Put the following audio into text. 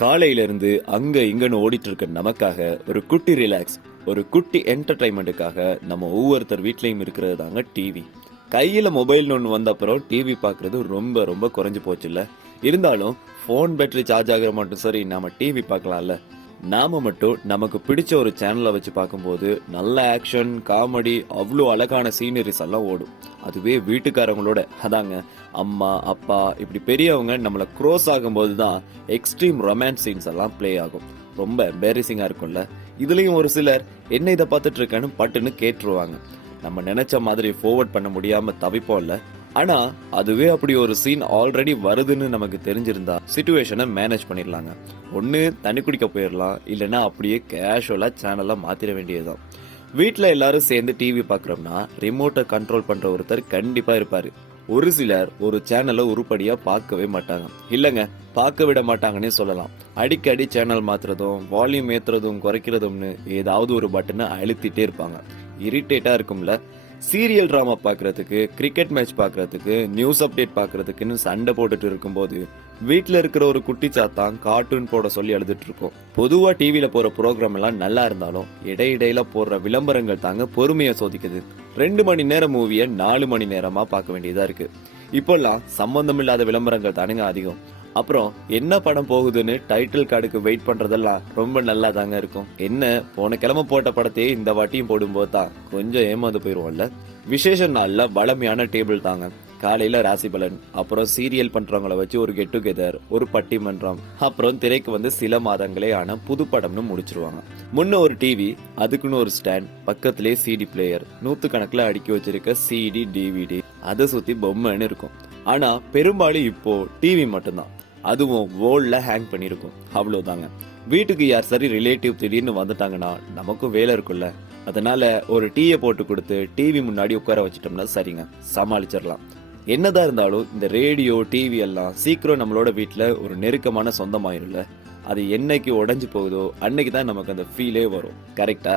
காலையிலிருந்து அங்க இங்கன்னு ஓடிட்டு இருக்க நமக்காக ஒரு குட்டி ரிலாக்ஸ், ஒரு குட்டி என்டர்டைன்மெண்ட்டுக்காக நம்ம ஒவ்வொருத்தர் வீட்லயும் இருக்கிறது தாங்க டிவி. கையில மொபைல்னு ஒன்று வந்த அப்புறம் டிவி பார்க்கறது ரொம்ப ரொம்ப குறைஞ்சு போச்சுல்ல. இருந்தாலும் ஃபோன் பேட்டரி சார்ஜ் ஆகிற மட்டும் சரி நாம டிவி பார்க்கலாம்ல. நாம மட்டும் நமக்கு பிடிச்ச ஒரு சேனலை வச்சு பார்க்கும்போது நல்ல ஆக்ஷன் காமெடி அவ்வளோ அழகான சீனரிஸ் எல்லாம் ஓடும். அதுவே வீட்டுக்காரங்களோட அதாங்க அம்மா அப்பா இப்படி பெரியவங்க நம்மளை க்ரோஸ் ஆகும்போது தான் எக்ஸ்ட்ரீம் ரொமான்ஸ் சீன்ஸ் எல்லாம் ப்ளே ஆகும். ரொம்ப எம்பேரசிங்கா இருக்கும்ல. இதுலயும் ஒரு சிலர் என்ன இதை பார்த்துட்டு இருக்கேன்னு பட்டுன்னு கேட்டுருவாங்க. நம்ம நினைச்ச மாதிரி ஃபார்வர்ட் பண்ண முடியாம தவிப்போம்ல. ஆனா அதுவே அப்படி ஒரு சீன் ஆல்ரெடி வருதுன்னு நமக்கு தெரிஞ்சிருந்தா சிச்சுவேஷனை மேனேஜ் பண்ணிடலாங்க. ஒன்னு தண்ணி குடிக்க போயிடலாம், இல்லைன்னா அப்படியே கேஷுவலா சேனலை மாத்திர வேண்டியதுதான். வீட்டுல எல்லாரும் சேர்ந்து டிவி பாக்குறோம்னா ரிமோட்டை கண்ட்ரோல் பண்ற ஒருத்தர் கண்டிப்பா இருப்பாரு. ஒரு சிலர் ஒரு சேனலை உருப்படியா பார்க்கவே மாட்டாங்க, இல்லங்க பார்க்க விட மாட்டாங்கன்னே சொல்லலாம். அடிக்கடி சேனல் மாத்துறதும் வால்யூம் ஏத்துறதும் குறைக்கிறதும்னு ஏதாவது ஒரு பட்டனை அழுத்திட்டே இருப்பாங்க. இரிட்டேட்டா இருக்கும்ல. சீரியல் டிராமா பாக்குறதுக்கு, கிரிக்கெட் மேட்ச் பாக்குறதுக்கு, நியூஸ் அப்டேட் பாக்குறதுக்குன்னு சண்டை போட்டுட்டு இருக்கும்போது வீட்டுல இருக்கிற ஒரு குட்டி சாத்தான் கார்ட்டூன் போட சொல்லி அழுதுட்டு இருக்கோம். பொதுவா டிவில போற ப்ரோக்ராம் எல்லாம் நல்லா இருந்தாலும் இடையிடையில போடுற விளம்பரங்கள் தாங்க பொறுமையை சோதிக்குது. 2 மணி நேரம் மூவிய 4 மணி நேரமா பார்க்க வேண்டியதா இருக்கு. இப்பெல்லாம் சம்பந்தம் இல்லாத விளம்பரங்கள் தானுங்க அதிகம். அப்புறம் என்ன படம் போகுதுன்னு டைட்டில் கார்டுக்கு வெயிட் பண்றதெல்லாம் ரொம்ப நல்லா தாங்க இருக்கும். என்ன போன கிழமை போட்ட படத்தையே இந்த வாட்டியும் போடும்போது தான் கொஞ்சம் ஏமாந்து போயிருவோம்ல. விசேஷ நாள்ல வளமையான டேபிள் தாங்க. காலையில ராசி பலன், அப்புறம் சீரியல் பண்றவங்களை வச்சு ஒரு கெட் டுகெதர், ஒரு பட்டிமன்றம், அப்புறம் திரைக்கு வந்து சில மாதங்களே ஆன புது படம்னு முடிச்சிருவாங்க. முன்ன ஒரு டிவி, அதுக்குன்னு ஒரு ஸ்டாண்ட், பக்கத்திலே சிடி பிளேயர், 100 கணக்குல அடுக்கி வச்சிருக்க சிடி டிவிடி, அதை சுத்தி பொம்மைன்னு இருக்கும். ஆனா பெரும்பாலும் இப்போ டிவி மட்டும்தான், அதுவும் வோல்ல ஹேங் பண்ணிருக்கும். அவ்வளவுதாங்க. வீட்டுக்கு யார் சரி ரிலேட்டிவ் திடீர்னு வந்துட்டாங்கன்னா நமக்கும் வேலை இருக்குல்ல. அதனால ஒரு டீயை போட்டு கொடுத்து டிவி முன்னாடி உட்கார வச்சிட்டோம்னா சரிங்க, சமாளிச்சிடலாம். என்னதான் இருந்தாலும் இந்த ரேடியோ டிவி எல்லாம் சீக்கிரம் நம்மளோட வீட்டுல ஒரு நெருக்கமான சொந்தமாயிரும்ல. அது என்னைக்கு உடைஞ்சு போகுதோ அன்னைக்கு தான் நமக்கு அந்த ஃபீலே வரும். கரெக்டா?